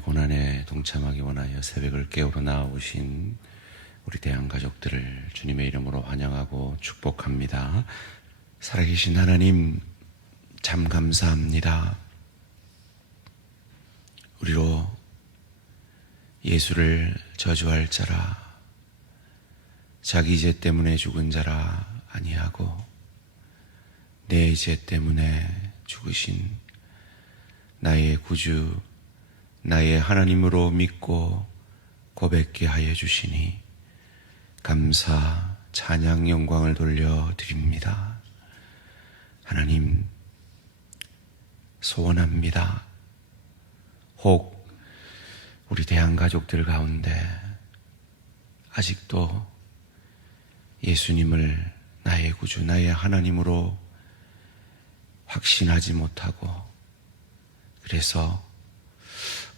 여러분의 고난에 동참하기 원하여 새벽을 깨우러 나오신 우리 대한가족들을 주님의 이름으로 환영하고 축복합니다. 살아계신 하나님, 참 감사합니다. 우리로 예수를 저주할 자라, 자기 죄 때문에 죽은 자라 아니하고 내 죄 때문에 죽으신 나의 구주, 나의 하나님으로 믿고 고백케 하여 주시니 감사, 찬양, 영광을 돌려드립니다. 하나님, 소원합니다. 혹 우리 대한가족들 가운데 아직도 예수님을 나의 구주, 나의 하나님으로 확신하지 못하고, 그래서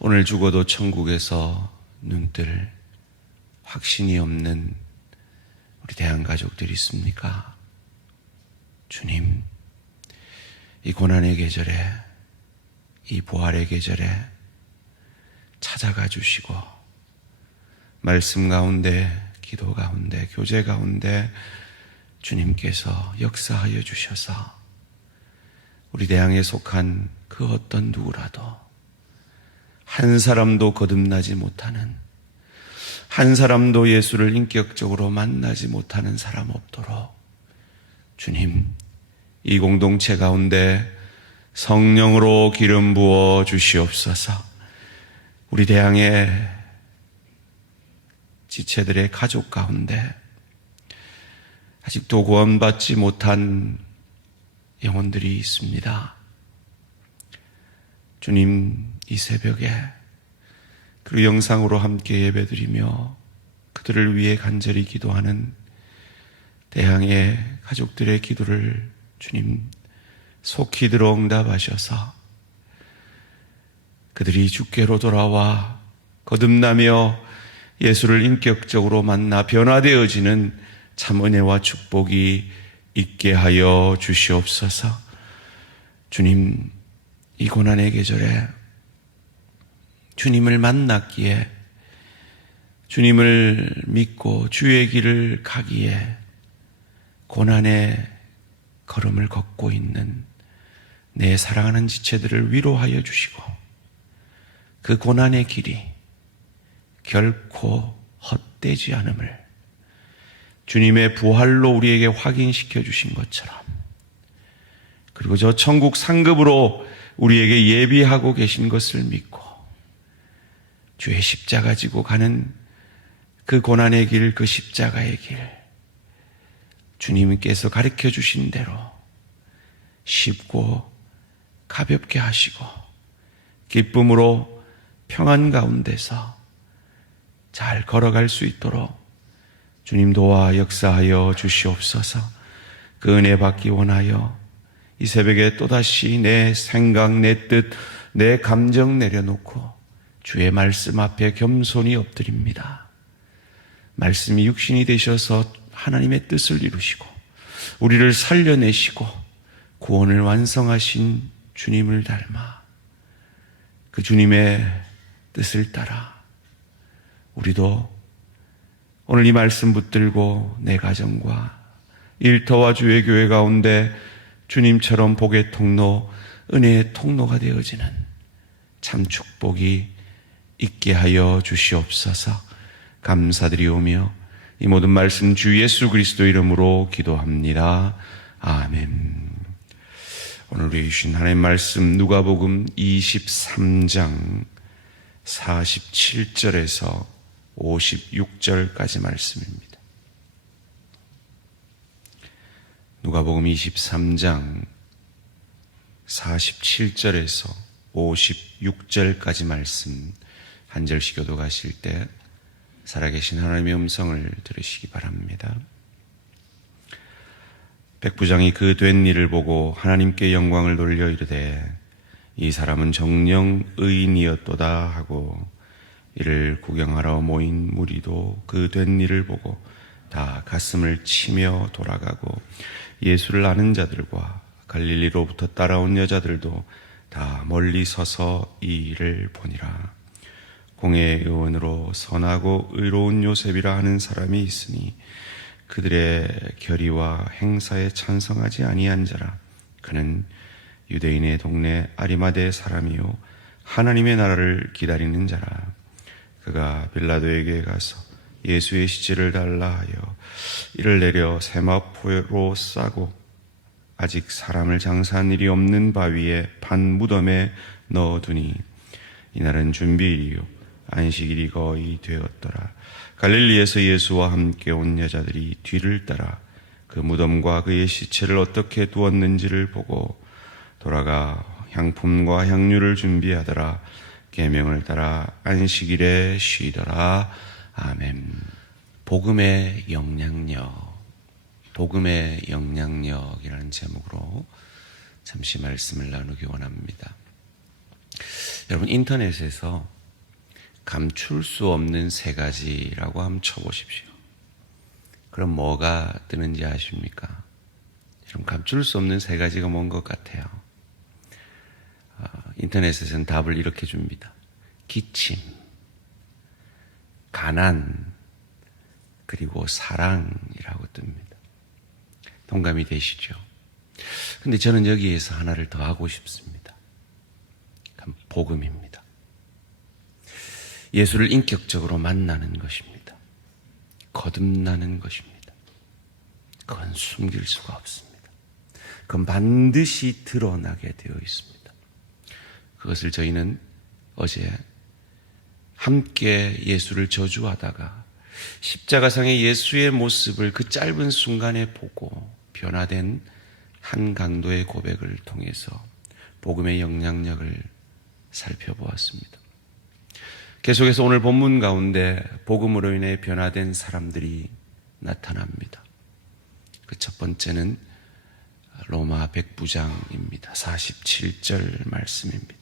오늘 죽어도 천국에서 눈뜰 확신이 없는 우리 대한가족들이 있습니까? 주님, 이 고난의 계절에, 이 부활의 계절에 찾아가 주시고 말씀 가운데, 기도 가운데, 교제 가운데 주님께서 역사하여 주셔서 우리 대항에 속한 그 어떤 누구라도 한 사람도 거듭나지 못하는, 한 사람도 예수를 인격적으로 만나지 못하는 사람 없도록 주님, 이 공동체 가운데 성령으로 기름 부어 주시옵소서. 우리 대항의 지체들의 가족 가운데 아직도 구원받지 못한 영혼들이 있습니다. 주님, 이 새벽에 그 영상으로 함께 예배드리며 그들을 위해 간절히 기도하는 대항의 가족들의 기도를 주님 속히 들어 응답하셔서 그들이 주께로 돌아와 거듭나며 예수를 인격적으로 만나 변화되어지는 참 은혜와 축복이 있게 하여 주시옵소서. 주님, 이 고난의 계절에 주님을 만났기에, 주님을 믿고 주의 길을 가기에 고난의 걸음을 걷고 있는 내 사랑하는 지체들을 위로하여 주시고, 그 고난의 길이 결코 헛되지 않음을 주님의 부활로 우리에게 확인시켜 주신 것처럼, 그리고 저 천국 상급으로 우리에게 예비하고 계신 것을 믿고 주의 십자가 지고 가는 그 고난의 길, 그 십자가의 길, 주님께서 가르쳐 주신 대로 쉽고 가볍게 하시고 기쁨으로 평안 가운데서 잘 걸어갈 수 있도록 주님 도와 역사하여 주시옵소서. 그 은혜 받기 원하여 이 새벽에 또다시 내 생각, 내 뜻, 내 감정 내려놓고 주의 말씀 앞에 겸손히 엎드립니다. 말씀이 육신이 되셔서 하나님의 뜻을 이루시고 우리를 살려내시고 구원을 완성하신 주님을 닮아 그 주님의 뜻을 따라 우리도 오늘 이 말씀 붙들고 내 가정과 일터와 주의 교회 가운데 주님처럼 복의 통로, 은혜의 통로가 되어지는 참 축복이 있게 하여 주시옵소서. 감사드리오며 이 모든 말씀 주 예수 그리스도 이름으로 기도합니다. 아멘. 오늘 우리 주신 하나님의 말씀 누가복음 23장 47절에서 56절까지 말씀입니다. 누가복음 23장 47절에서 56절까지 말씀 한 절씩 교독하실 때 살아계신 하나님의 음성을 들으시기 바랍니다. 백부장이 그 된 일을 보고 하나님께 영광을 돌려 이르되 이 사람은 정녕 의인이었도다 하고 이를 구경하러 모인 무리도 그 된 일을 보고 다 가슴을 치며 돌아가고 예수를 아는 자들과 갈릴리로부터 따라온 여자들도 다 멀리 서서 이 일을 보니라. 공의 의원으로 선하고 의로운 요셉이라 하는 사람이 있으니 그들의 결의와 행사에 찬성하지 아니한 자라. 그는 유대인의 동네 아리마대 사람이요 하나님의 나라를 기다리는 자라. 그가 빌라도에게 가서 예수의 시체를 달라 하여 이를 내려 세마포로 싸고 아직 사람을 장사한 일이 없는 바위에 반 무덤에 넣어두니 이날은 준비일이요 안식일이 거의 되었더라. 갈릴리에서 예수와 함께 온 여자들이 뒤를 따라 그 무덤과 그의 시체를 어떻게 두었는지를 보고 돌아가 향품과 향유를 준비하더라. 계명을 따라 안식일에 쉬더라. 아멘. 복음의 영향력, 복음의 영향력이라는 제목으로 잠시 말씀을 나누기 원합니다. 여러분, 인터넷에서 감출 수 없는 세 가지라고 한번 쳐보십시오. 그럼 뭐가 뜨는지 아십니까? 여러분, 감출 수 없는 세 가지가 뭔 것 같아요? 인터넷에서는 답을 이렇게 줍니다. 기침, 가난, 그리고 사랑이라고 뜹니다. 동감이 되시죠? 근데 저는 여기에서 하나를 더 하고 싶습니다. 복음입니다. 예수를 인격적으로 만나는 것입니다. 거듭나는 것입니다. 그건 숨길 수가 없습니다. 그건 반드시 드러나게 되어 있습니다. 그것을 저희는 어제 함께 예수를 저주하다가 십자가상의 예수의 모습을 그 짧은 순간에 보고 변화된 한 강도의 고백을 통해서 복음의 영향력을 살펴보았습니다. 계속해서 오늘 본문 가운데 복음으로 인해 변화된 사람들이 나타납니다. 그 첫 번째는 로마 백부장입니다. 47절 말씀입니다.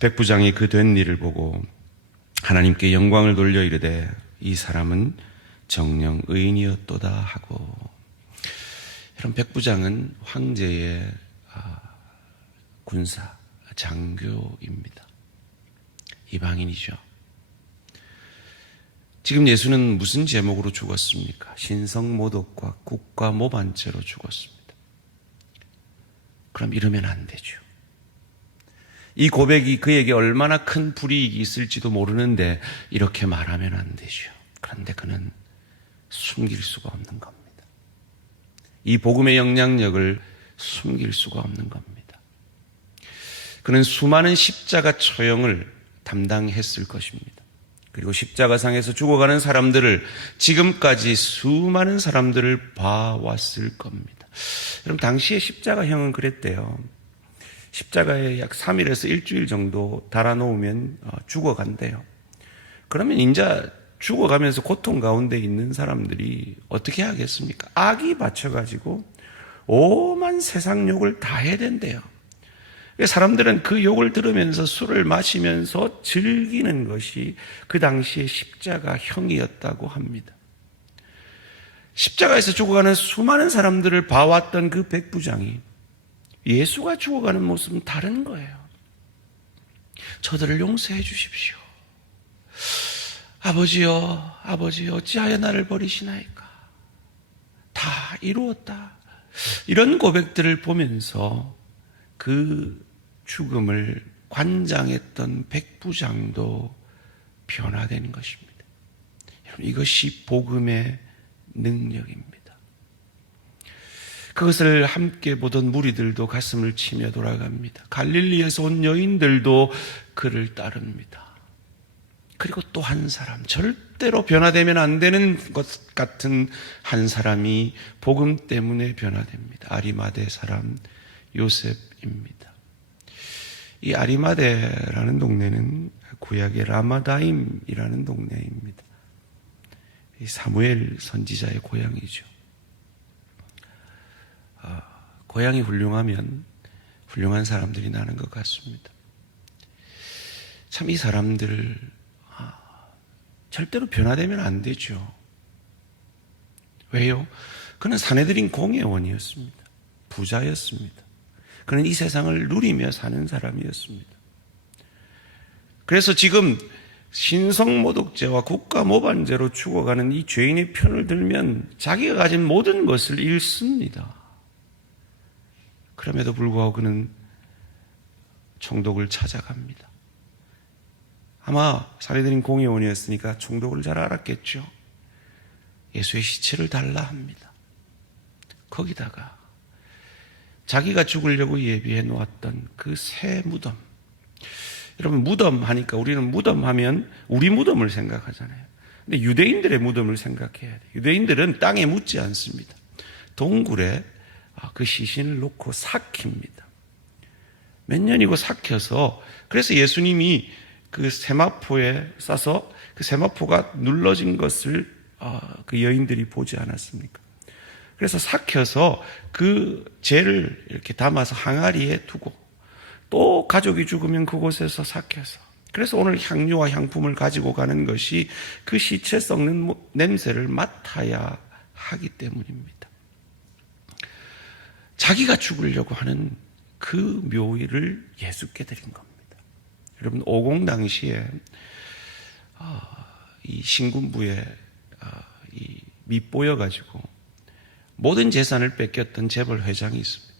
백부장이 그 된 일을 보고 하나님께 영광을 돌려 이르되 이 사람은 정령 의인이었도다 하고. 여러분, 백부장은 황제의 군사 장교입니다. 이방인이죠. 지금 예수는 무슨 제목으로 죽었습니까? 신성모독과 국가모반죄로 죽었습니다. 그럼 이러면 안 되죠. 이 고백이 그에게 얼마나 큰 불이익이 있을지도 모르는데 이렇게 말하면 안 되죠. 그런데 그는 숨길 수가 없는 겁니다. 이 복음의 영향력을 숨길 수가 없는 겁니다. 그는 수많은 십자가 처형을 담당했을 것입니다. 그리고 십자가상에서 죽어가는 사람들을, 지금까지 수많은 사람들을 봐왔을 겁니다. 여러분, 당시에 십자가형은 그랬대요. 십자가에 약 3일에서 일주일 정도 달아놓으면 죽어간대요. 그러면 이제 죽어가면서 고통 가운데 있는 사람들이 어떻게 하겠습니까? 악이 받쳐가지고 오만 세상 욕을 다 해야 된대요. 사람들은 그 욕을 들으면서 술을 마시면서 즐기는 것이 그 당시의 십자가형이었다고 합니다. 십자가에서 죽어가는 수많은 사람들을 봐왔던 그 백부장이 예수가 죽어가는 모습은 다른 거예요. 저들을 용서해 주십시오. 아버지여, 아버지여, 어찌하여 나를 버리시나이까? 다 이루었다. 이런 고백들을 보면서 그 죽음을 관장했던 백부장도 변화된 것입니다. 여러분, 이것이 복음의 능력입니다. 그것을 함께 보던 무리들도 가슴을 치며 돌아갑니다. 갈릴리에서 온 여인들도 그를 따릅니다. 그리고 또 한 사람, 절대로 변화되면 안 되는 것 같은 한 사람이 복음 때문에 변화됩니다. 아리마대 사람 요셉입니다. 이 아리마대라는 동네는 구약의 라마다임이라는 동네입니다. 이 사무엘 선지자의 고향이죠. 고향이 훌륭하면 훌륭한 사람들이 나는 것 같습니다. 참 이 사람들 절대로 변화되면 안 되죠. 왜요? 그는 사내들인 공회원이었습니다. 부자였습니다. 그는 이 세상을 누리며 사는 사람이었습니다. 그래서 지금 신성모독죄와 국가모반죄로 죽어가는 이 죄인의 편을 들면 자기가 가진 모든 것을 잃습니다. 그럼에도 불구하고 그는 총독을 찾아갑니다. 아마 사례들인 공회원이었으니까 총독을 잘 알았겠죠. 예수의 시체를 달라 합니다. 거기다가 자기가 죽으려고 예비해 놓았던 그 새 무덤. 여러분, 무덤 하니까 우리는 무덤 하면 우리 무덤을 생각하잖아요. 근데 유대인들의 무덤을 생각해야 돼요. 유대인들은 땅에 묻지 않습니다. 동굴에 그 시신을 놓고 삭힙니다. 몇 년이고 삭혀서, 그래서 예수님이 그 세마포에 싸서 그 세마포가 눌러진 것을 그 여인들이 보지 않았습니까? 그래서 삭혀서 그 재를 이렇게 담아서 항아리에 두고 또 가족이 죽으면 그곳에서 삭혀서, 그래서 오늘 향료와 향품을 가지고 가는 것이 그 시체 썩는 냄새를 맡아야 하기 때문입니다. 자기가 죽으려고 하는 그 묘의를 예수께 드린 겁니다. 여러분, 오공 당시에 이 신군부에 밑보여가지고 모든 재산을 뺏겼던 재벌 회장이 있습니다.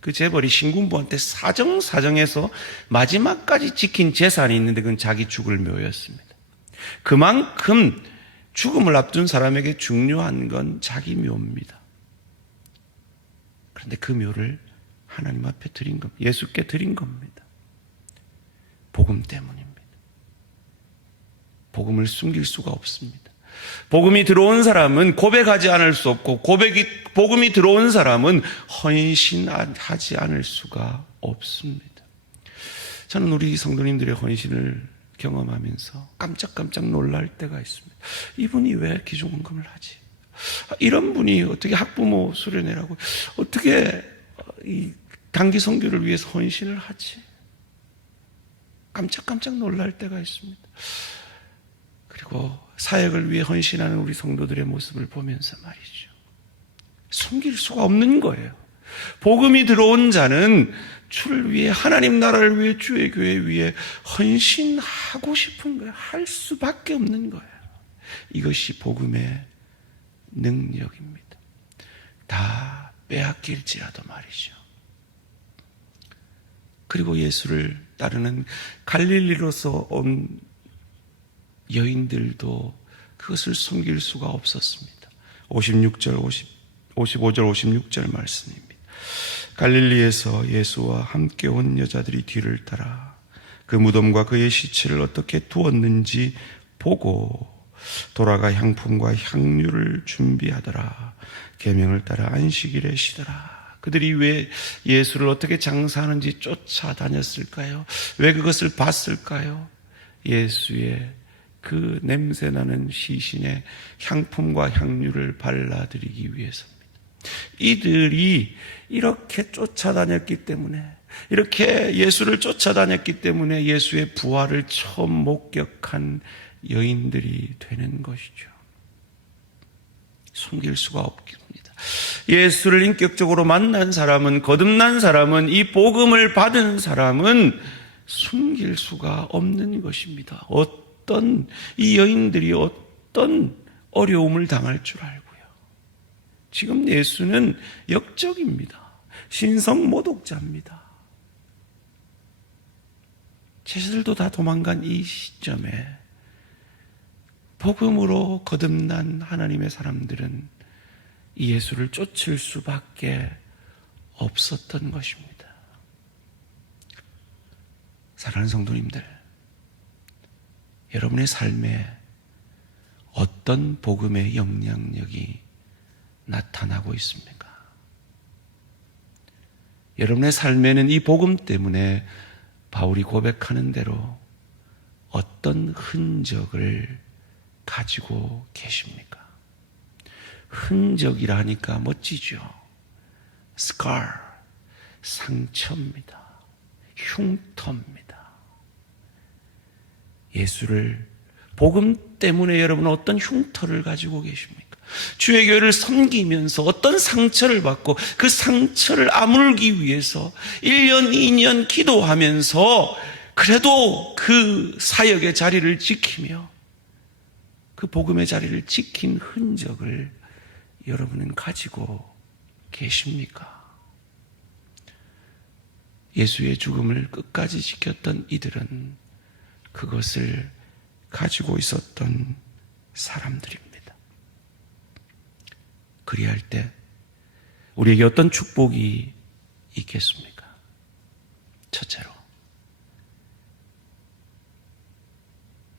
그 재벌이 신군부한테 사정해서 마지막까지 지킨 재산이 있는데 그건 자기 죽을 묘였습니다. 그만큼 죽음을 앞둔 사람에게 중요한 건 자기 묘입니다. 그런데 그 묘를 하나님 앞에 드린 겁니다. 예수께 드린 겁니다. 복음 때문입니다. 복음을 숨길 수가 없습니다. 복음이 들어온 사람은 고백하지 않을 수 없고, 복음이 들어온 사람은 헌신하지 않을 수가 없습니다. 저는 우리 성도님들의 헌신을 경험하면서 깜짝깜짝 놀랄 때가 있습니다. 이분이 왜 기종헌금을 하지? 이런 분이 어떻게 학부모 수련회라고, 어떻게 이 단기 선교를 위해서 헌신을 하지? 깜짝깜짝 놀랄 때가 있습니다. 그리고 사역을 위해 헌신하는 우리 성도들의 모습을 보면서 말이죠, 숨길 수가 없는 거예요. 복음이 들어온 자는 주를 위해, 하나님 나라를 위해, 주의 교회 위해 헌신하고 싶은 거예요. 할 수밖에 없는 거예요. 이것이 복음의 능력입니다. 다 빼앗길지라도 말이죠. 그리고 예수를 따르는 갈릴리로서 온 여인들도 그것을 숨길 수가 없었습니다. 55절 56절 말씀입니다. 갈릴리에서 예수와 함께 온 여자들이 뒤를 따라 그 무덤과 그의 시체를 어떻게 두었는지 보고 돌아가 향품과 향유를 준비하더라. 계명을 따라 안식일에 쉬더라. 그들이 왜 예수를 어떻게 장사하는지 쫓아다녔을까요? 왜 그것을 봤을까요? 예수의 그 냄새나는 시신에 향품과 향유를 발라드리기 위해서입니다. 이들이 이렇게 쫓아다녔기 때문에, 이렇게 예수를 쫓아다녔기 때문에 예수의 부활을 처음 목격한 여인들이 되는 것이죠. 숨길 수가 없습니다. 예수를 인격적으로 만난 사람은, 거듭난 사람은, 이 복음을 받은 사람은 숨길 수가 없는 것입니다. 이 여인들이 어떤 어려움을 당할 줄 알고요. 지금 예수는 역적입니다. 신성모독자입니다. 제자들도 다 도망간 이 시점에 복음으로 거듭난 하나님의 사람들은 이 예수를 쫓을 수밖에 없었던 것입니다. 사랑하는 성도님들, 여러분의 삶에 어떤 복음의 영향력이 나타나고 있습니까? 여러분의 삶에는 이 복음 때문에 바울이 고백하는 대로 어떤 흔적을 가지고 계십니까? 흔적이라 하니까 멋지죠. scar, 상처입니다. 흉터입니다. 예수를, 복음 때문에 여러분은 어떤 흉터를 가지고 계십니까? 주의 교회를 섬기면서 어떤 상처를 받고 그 상처를 아물기 위해서 1년, 2년 기도하면서 그래도 그 사역의 자리를 지키며 그 복음의 자리를 지킨 흔적을 여러분은 가지고 계십니까? 예수의 죽음을 끝까지 지켰던 이들은 그것을 가지고 있었던 사람들입니다. 그리할 때 우리에게 어떤 축복이 있겠습니까? 첫째로,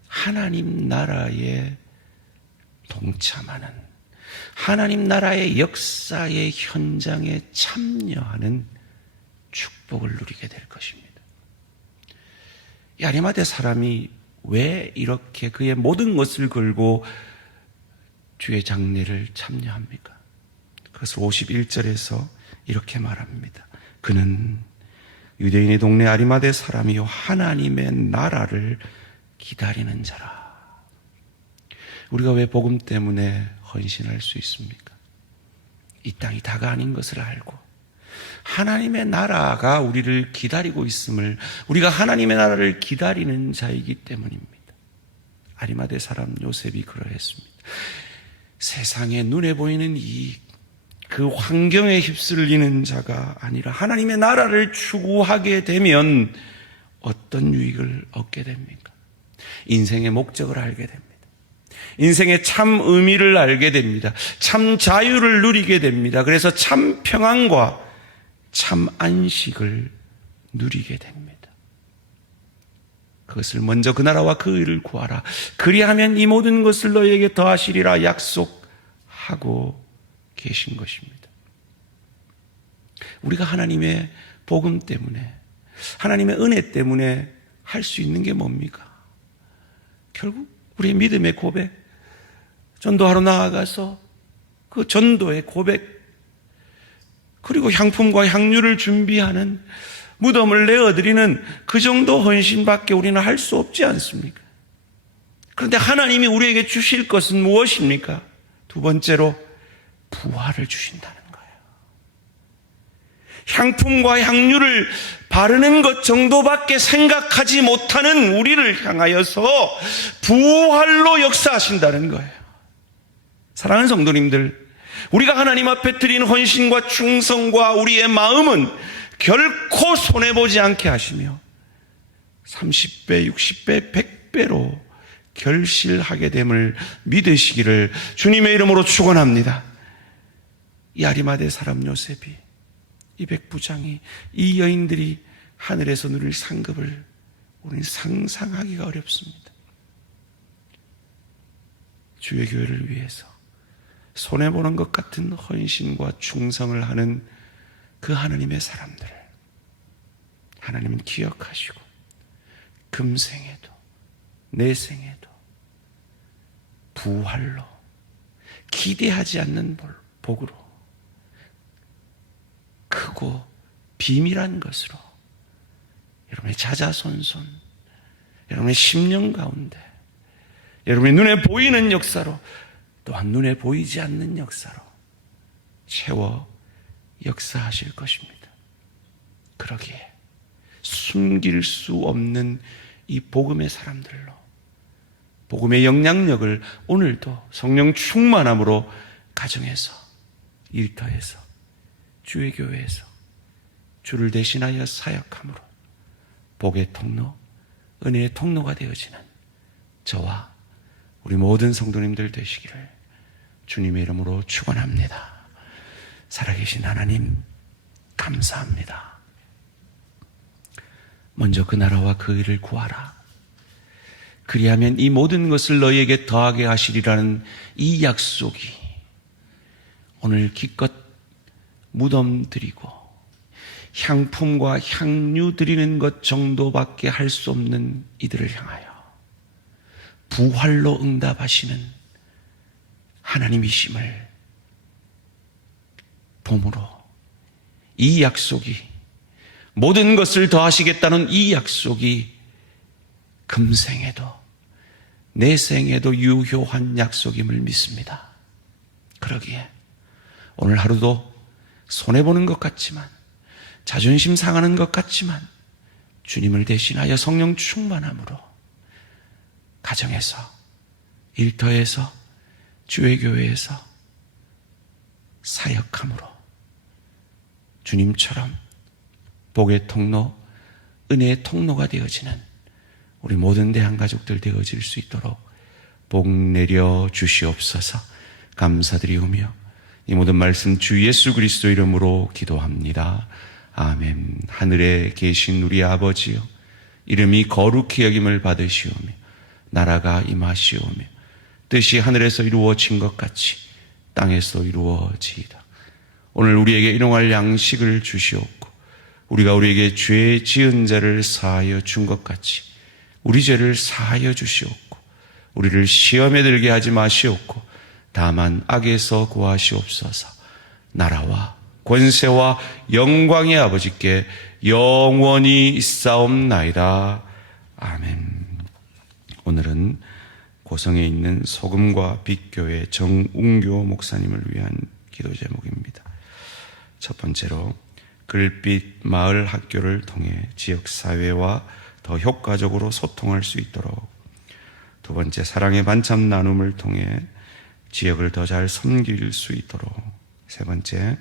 하나님 나라에 동참하는, 하나님 나라의 역사의 현장에 참여하는 축복을 누리게 될 것입니다. 이 아리마대 사람이 왜 이렇게 그의 모든 것을 걸고 주의 장례를 참여합니까? 그것을 51절에서 이렇게 말합니다. 그는 유대인의 동네 아리마대 사람이요 하나님의 나라를 기다리는 자라. 우리가 왜 복음 때문에 헌신할 수 있습니까? 이 땅이 다가 아닌 것을 알고 하나님의 나라가 우리를 기다리고 있음을, 우리가 하나님의 나라를 기다리는 자이기 때문입니다. 아리마대 사람 요셉이 그러했습니다. 세상에 눈에 보이는 그 환경에 휩쓸리는 자가 아니라 하나님의 나라를 추구하게 되면 어떤 유익을 얻게 됩니까? 인생의 목적을 알게 됩니다. 인생의 참 의미를 알게 됩니다. 참 자유를 누리게 됩니다. 그래서 참 평안과 참 안식을 누리게 됩니다. 그것을 먼저 그 나라와 그 의를 구하라. 그리하면 이 모든 것을 너희에게 더하시리라 약속하고 계신 것입니다. 우리가 하나님의 복음 때문에, 하나님의 은혜 때문에 할 수 있는 게 뭡니까? 결국 우리의 믿음의 고백, 전도하러 나아가서 그 전도의 고백, 그리고 향품과 향유를 준비하는, 무덤을 내어드리는 그 정도 헌신밖에 우리는 할 수 없지 않습니까? 그런데 하나님이 우리에게 주실 것은 무엇입니까? 두 번째로 부활을 주신다는 거예요. 향품과 향유를 바르는 것 정도밖에 생각하지 못하는 우리를 향하여서 부활로 역사하신다는 거예요. 사랑하는 성도님들, 우리가 하나님 앞에 드린 헌신과 충성과 우리의 마음은 결코 손해보지 않게 하시며 30배, 60배, 100배로 결실하게 됨을 믿으시기를 주님의 이름으로 축원합니다. 이 아리마대 사람 요셉이, 이 백부장이, 이 여인들이 하늘에서 누릴 상급을 우리는 상상하기가 어렵습니다. 주의 교회를 위해서 손해보는 것 같은 헌신과 충성을 하는 그 하나님의 사람들을 하나님은 기억하시고 금생에도 내생에도 부활로, 기대하지 않는 복으로, 크고 비밀한 것으로 여러분의 자자손손, 여러분의 심령 가운데, 여러분의 눈에 보이는 역사로, 또한 눈에 보이지 않는 역사로 채워 역사하실 것입니다. 그러기에 숨길 수 없는 이 복음의 사람들로, 복음의 영향력을 오늘도 성령 충만함으로 가정에서, 일터에서, 주의 교회에서 주를 대신하여 사역함으로 복의 통로, 은혜의 통로가 되어지는 저와 우리 모든 성도님들 되시기를 주님의 이름으로 축원합니다. 살아계신 하나님 감사합니다. 먼저 그 나라와 그 의를 구하라. 그리하면 이 모든 것을 너희에게 더하게 하시리라는 이 약속이 오늘 기껏 무덤 드리고 향품과 향유 드리는 것 정도밖에 할 수 없는 이들을 향하여 부활로 응답하시는 하나님이심을 봄으로, 이 약속이, 모든 것을 더하시겠다는 이 약속이 금생에도 내생에도 유효한 약속임을 믿습니다. 그러기에 오늘 하루도 손해보는 것 같지만, 자존심 상하는 것 같지만, 주님을 대신하여 성령 충만함으로 가정에서, 일터에서, 주의교회에서 사역함으로 주님처럼 복의 통로, 은혜의 통로가 되어지는 우리 모든 대한가족들 되어질 수 있도록 복 내려 주시옵소서. 감사드리오며 이 모든 말씀 주 예수 그리스도 이름으로 기도합니다. 아멘. 하늘에 계신 우리 아버지여, 이름이 거룩히 여김을 받으시오며 나라가 임하시오며 뜻이 하늘에서 이루어진 것 같이 땅에서 이루어지이다. 오늘 우리에게 일용할 양식을 주시옵고 우리가 우리에게 죄 지은 자를 사하여 준 것 같이 우리 죄를 사하여 주시옵고 우리를 시험에 들게 하지 마시옵고 다만 악에서 구하시옵소서. 나라와 권세와 영광의 아버지께 영원히 있사옵나이다. 아멘. 오늘은 고성에 있는 소금과 빛교회 정웅교 목사님을 위한 기도 제목입니다. 첫 번째로 글빛 마을 학교를 통해 지역사회와 더 효과적으로 소통할 수 있도록, 두 번째 사랑의 반찬 나눔을 통해 지역을 더 잘 섬길 수 있도록, 세 번째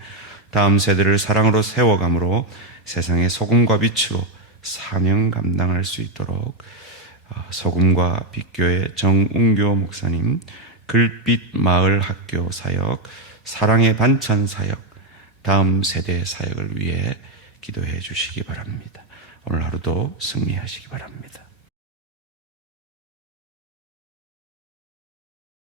다음 세대를 사랑으로 세워감으로 세상의 소금과 빛으로 사명 감당할 수 있도록 소금과 빛교회 정웅교 목사님 글빛 마을 학교 사역, 사랑의 반찬 사역, 다음 세대 사역을 위해 기도해 주시기 바랍니다. 오늘 하루도 승리하시기 바랍니다.